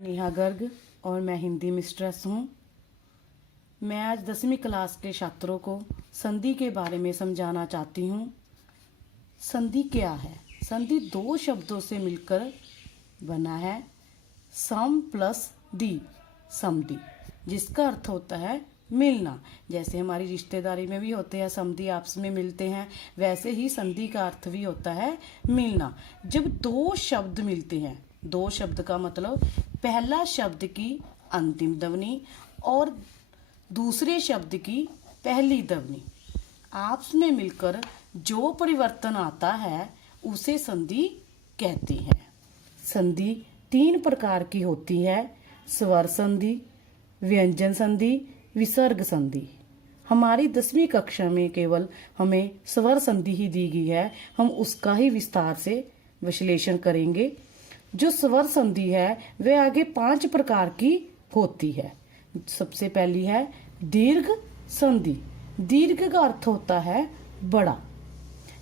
नेहा गर्ग और मैं हिंदी मिस्ट्रेस हूँ। मैं आज 10वीं क्लास के छात्रों को संधि के बारे में समझाना चाहती हूँ। संधि क्या है? संधि दो शब्दों से मिलकर बना है, सम प्लस दी, समधि, जिसका अर्थ होता है मिलना। जैसे हमारी रिश्तेदारी में भी होते हैं समधि, आपस में मिलते हैं, वैसे ही संधि का अर्थ भी होता है मिलना। जब दो शब्द मिलते हैं, दो शब्द का मतलब पहला शब्द की अंतिम ध्वनि और दूसरे शब्द की पहली ध्वनि आपस में मिलकर जो परिवर्तन आता है उसे संधि कहते हैं। संधि तीन प्रकार की होती है: स्वर संधि, व्यंजन संधि, विसर्ग संधि। हमारी 10वीं कक्षा में केवल हमें स्वर संधि ही दी गई है, हम उसका ही विस्तार से विश्लेषण करेंगे। जो स्वर संधि है वह आगे 5 प्रकार की होती है। सबसे पहली है दीर्घ संधि। दीर्घ का अर्थ होता है बड़ा।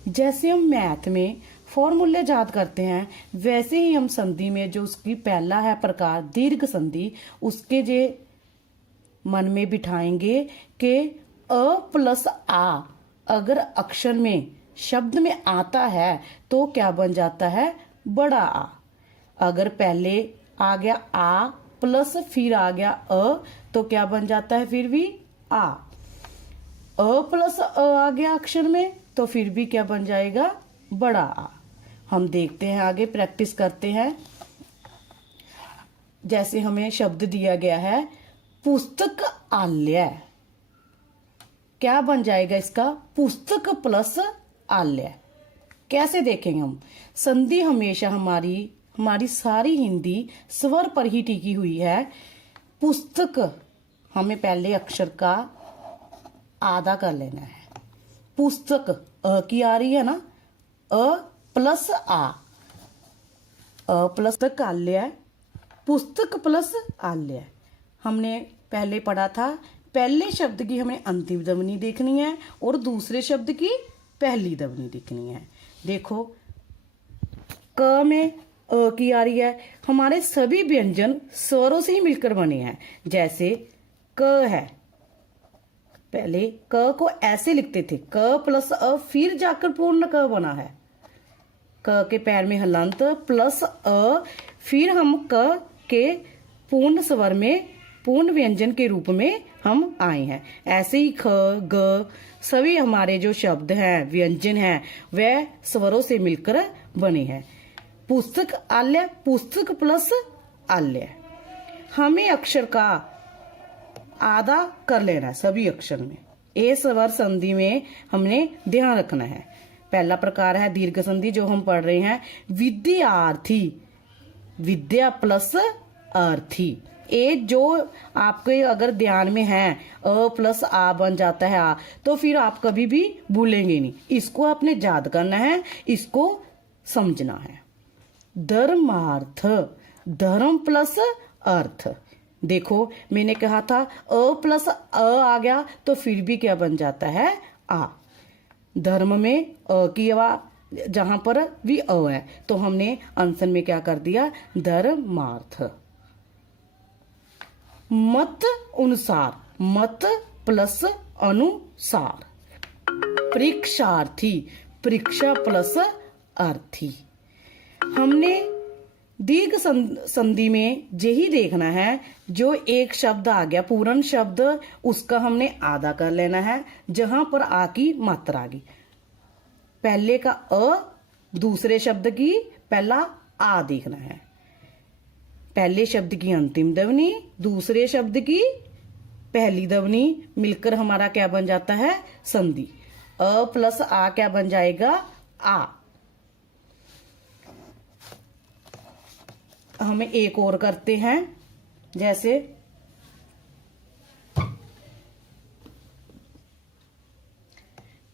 जैसे हम मैथ में फॉर्मूले याद करते हैं, वैसे ही हम संधि में जो उसकी पहला है प्रकार दीर्घ संधि, उसके जे मन में बिठाएंगे कि अ प्लस आ अगर अक्षर में शब्द में आता है तो क्या बन जाता है? बड़ा आ। अगर पहले आ गया आ प्लस फिर आ गया अ तो क्या बन जाता है? फिर भी आ। अ प्लस अ आ गया अक्षर में तो फिर भी क्या बन जाएगा? बड़ा आ। हम देखते हैं, आगे प्रैक्टिस करते हैं। जैसे हमें शब्द दिया गया है पुस्तक आल्य, क्या बन जाएगा इसका? पुस्तक प्लस आल्य। कैसे देखेंगे हम? संधि हमेशा हमारी सारी हिंदी स्वर पर ही टिकी हुई है। पुस्तक हमें पहले अक्षर का आधा कर लेना है। पुस्तक अ की आ रही है ना, अ प्लस आ, अ प्लस आल्य, पुस्तक प्लस आल्य। हमने पहले पढ़ा था, पहले शब्द की हमें अंतिम ध्वनि देखनी है और दूसरे शब्द की पहली ध्वनि देखनी है। देखो क में अ की आ रही है। हमारे सभी व्यंजन स्वरों से ही मिलकर बने हैं। जैसे क है, पहले क को ऐसे लिखते थे, क प्लस अ, फिर जाकर पूर्ण क बना है। क के पैर में हलंत प्लस अ, फिर हम क के पूर्ण स्वर में पूर्ण व्यंजन के रूप में हम आए हैं। ऐसे ही ख ग सभी हमारे जो शब्द हैं, व्यंजन हैं, वह स्वरों से मिलकर बने हैं। पुस्तक आल्य, पुस्तक प्लस आल्य। हमें अक्षर का आधा कर लेना है सभी अक्षर में। ए स्वर संधि में हमने ध्यान रखना है। पहला प्रकार है दीर्घ संधि जो हम पढ़ रहे हैं, विद्यार्थी, विद्या प्लस अर्थी। ए जो आपके अगर ध्यान में है अ प्लस आ बन जाता है आ, तो फिर आप कभी भी भूलेंगे नहीं। इसको आपने याद करना है, इसको समझना है। धर्मार्थ, धर्म प्लस अर्थ। देखो मैंने कहा था अ प्लस अ आ गया तो फिर भी क्या बन जाता है? आ। धर्म में अ की आवाज जहां पर भी अ है तो हमने आंसर में क्या कर दिया? धर्मार्थ। मत अनुसार, मत प्लस अनुसार। परीक्षार्थी, परीक्षा प्लस अर्थी। हमने दीर्घ संधि में यही देखना है, जो एक शब्द आ गया पूर्ण शब्द, उसका हमने आधा कर लेना है। जहां पर आ की मात्रा आ गई, पहले का अ, दूसरे शब्द की पहला आ देखना है। पहले शब्द की अंतिम ध्वनि, दूसरे शब्द की पहली ध्वनि मिलकर हमारा क्या बन जाता है? संधि। अ प्लस आ क्या बन जाएगा? आ। हमें एक और करते हैं, जैसे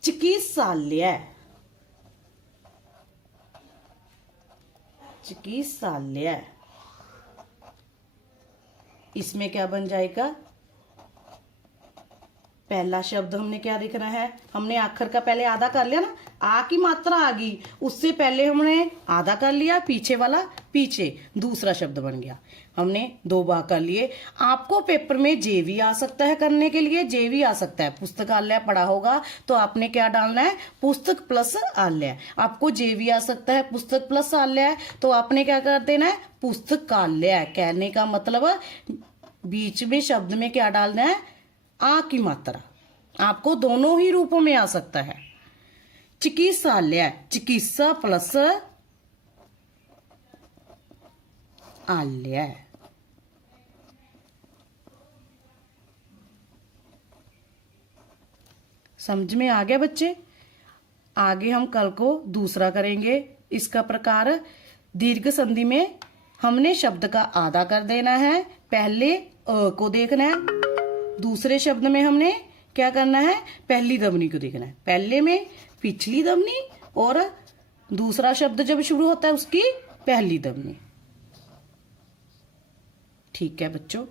चिकित्सालय, चिकित्सालय, इसमें क्या बन जाएगा? पहला शब्द हमने क्या लिखना है, हमने आखिर का पहले आधा कर लिया ना, आ की मात्रा आ गई, उससे पहले हमने आधा कर लिया, पीछे वाला पीछे, दूसरा शब्द बन गया। हमने 2 बार कर लिए। आपको पेपर में जे भी आ सकता है, करने के लिए जे भी आ सकता है। पुस्तकालय पढ़ा होगा तो आपने क्या डालना है, पुस्तक प्लस आलय। आपको जे भी आ सकता है, पुस्तक प्लस आलय, तो आपने क्या कर देना है, पुस्तकालय। कहने का मतलब बीच में शब्द में क्या डालना है, आ की मात्रा। आपको दोनों ही रूपों में आ सकता है। चिकित्सालय, चिकित्सा प्लस आलय। समझ में आ गया बच्चे? आगे हम कल को दूसरा करेंगे। इसका प्रकार दीर्घ संधि में हमने शब्द का आधा कर देना है, पहले अ को देखना है, दूसरे शब्द में हमने क्या करना है, पहली ध्वनि को देखना है। पहले में पिछली ध्वनि और दूसरा शब्द जब शुरू होता है उसकी पहली ध्वनि। ठीक है बच्चों।